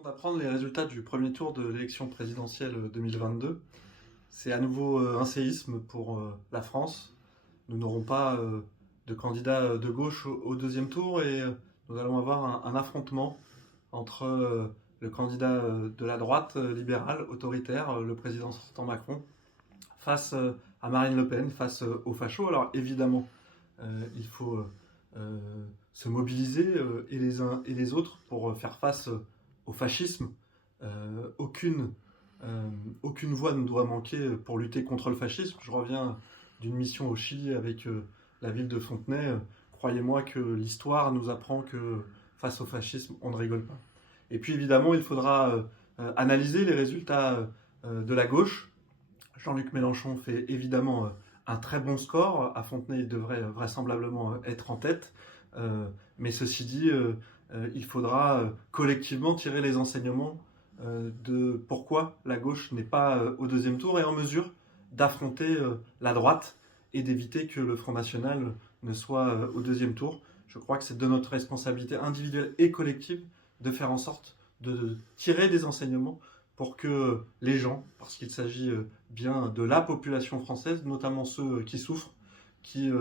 Nous venons d'apprendre les résultats du premier tour de l'élection présidentielle 2022. C'est à nouveau un séisme pour la France. Nous n'aurons pas de candidat de gauche au deuxième tour et nous allons avoir un affrontement entre le candidat de la droite libérale, autoritaire, le président sortant Macron, face à Marine Le Pen, face aux fachos. Alors évidemment, il faut se mobiliser et les uns et les autres pour faire face au fascisme. Aucune voix ne doit manquer pour lutter contre le fascisme. Je reviens d'une mission au Chili avec la ville de Fontenay. Croyez-moi que l'histoire nous apprend que face au fascisme, on ne rigole pas. Et puis évidemment, il faudra analyser les résultats de la gauche. Jean-Luc Mélenchon fait évidemment un très bon score. À Fontenay, il devrait vraisemblablement être en tête. Mais ceci dit, il faudra collectivement tirer les enseignements de pourquoi la gauche n'est pas au deuxième tour et en mesure d'affronter la droite et d'éviter que le Front National ne soit au deuxième tour. Je crois que c'est de notre responsabilité individuelle et collective de faire en sorte de tirer des enseignements pour que les gens, parce qu'il s'agit bien de la population française, notamment ceux qui souffrent, qui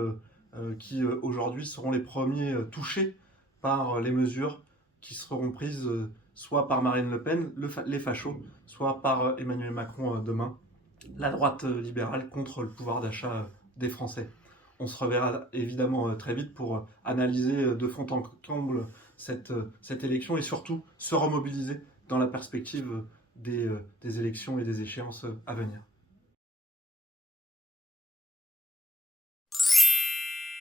aujourd'hui seront les premiers touchés par les mesures qui seront prises soit par Marine Le Pen, les fachos, soit par Emmanuel Macron demain, la droite libérale contre le pouvoir d'achat des Français. On se reverra évidemment très vite pour analyser de fond en comble cette élection et surtout se remobiliser dans la perspective des élections et des échéances à venir.